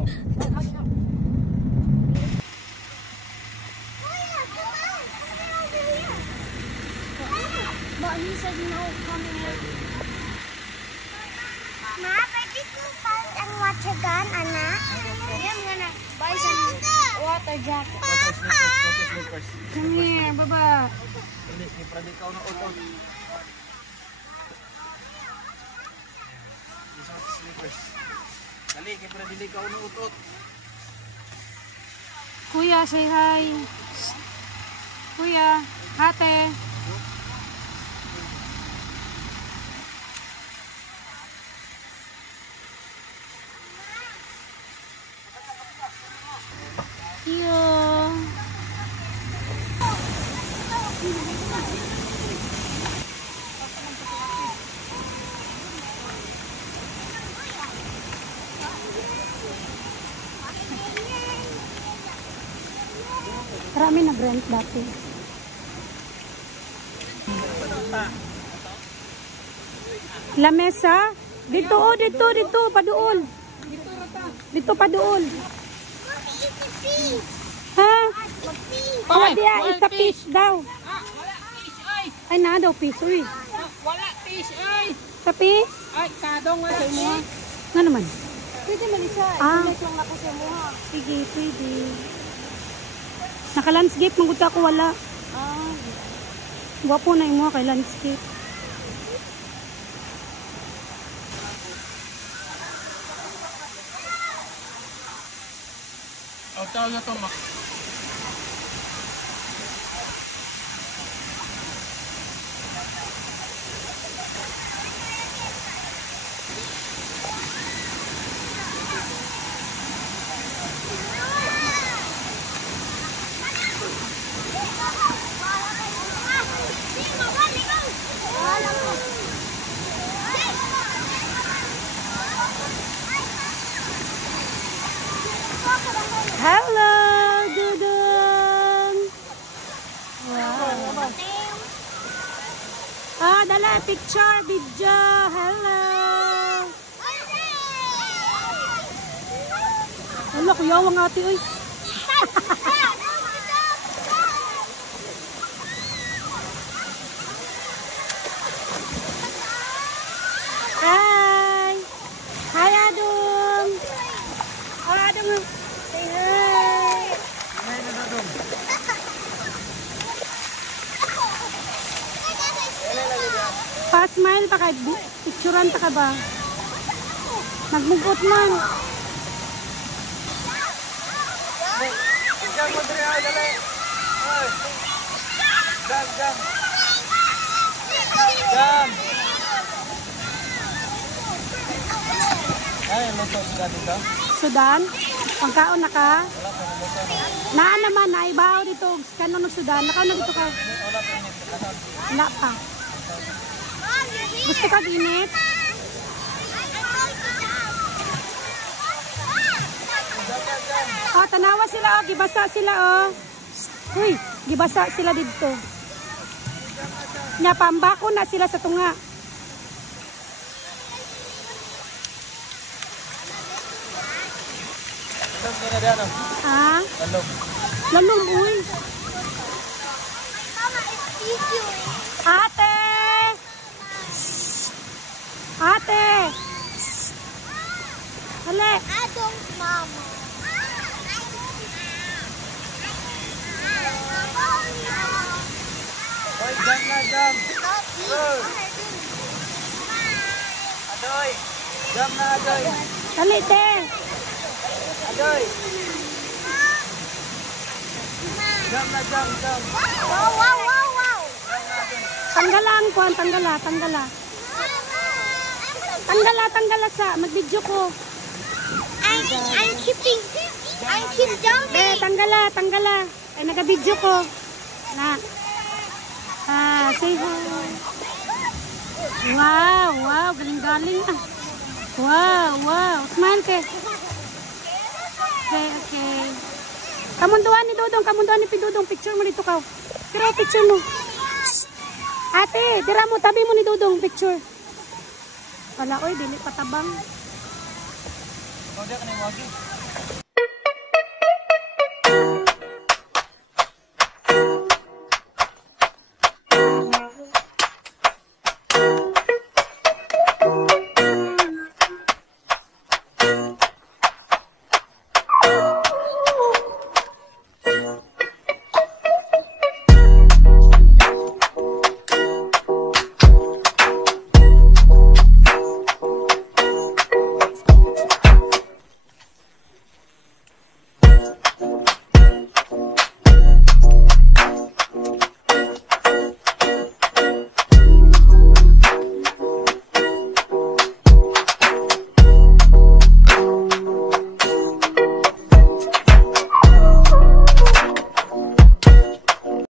mo. But he said no coming here. Ma, pwede ko find and watch a gun, anak? Yeah, I'm gonna buy some water jacket. Water slippers. Come here, baba. Dali, para di ka na utot. Slippers. Dali, para di ka na utot. Kuya, say hi. Kuya, ate. Marami nag-rent dati. Lamesa? Dito, oh, dito, paduol. Dito, paduol. Ha? Oh, dia, isa fish daw. Wala fish, ay. Ay, na daw fish, uy. Wala fish, ay. Sa fish? Ay, kadong wala mo. Nga naman. Pwede man isa. Ah. Ilis lang ako sa mo. Sige, pwede. Naka-landscape, maguta ko wala. Ah. Wapo na yung mga kay landscape. O, tawag na ito, ma. Hello, Dudong! Wow. Ah, dala, picture, video. Hello! Hala, kuyawang ate, oy. Hi! Hi, Adong! Oh, Adong! Say hi! Pa-smile pa kahit picturean pa ka ba? Nagmugot man. Jam mo diri, dali. Oy. Jam. Ay, luto sila dito. Sudan? Pagkaon na ka? Wala pa luto na. Naa naman, naibaw dito. Kanon ng Sudan. Nakaon na dito ka? Wala pa init. Kanon. Wala pa. Gusto ka ginit? Oh, tanawa sila oh. Gibasa sila oh. Uy, gibasa sila dito. Nya pambako na sila sa tunga. Lalom ka na diyan, oh. Ah? Lalom. Lalong uy. Ate! Ate! Hali! Adong mama. Oy, jam. Oy. Adoy. Jam na, Adoy. Hali, te! Adoy. Jam. Wow. Tanggala ang kuhan, tanggala. Tanggala sa, mag-video ko. I'm keep jumping. Tanggala. Ay, nag-video ko. Na. Ah, say hi. Wow, galing-galing ah. Wow. Smile ke. Okay. Kamunduan ni Dudong, kamunduan ni Pidudong. Picture mo dito ka. Pero picture mo. Ate, tira mo, tabi mo ni Dudong, picture. Wala, oy, dili patabang. Kau dia kena wagi.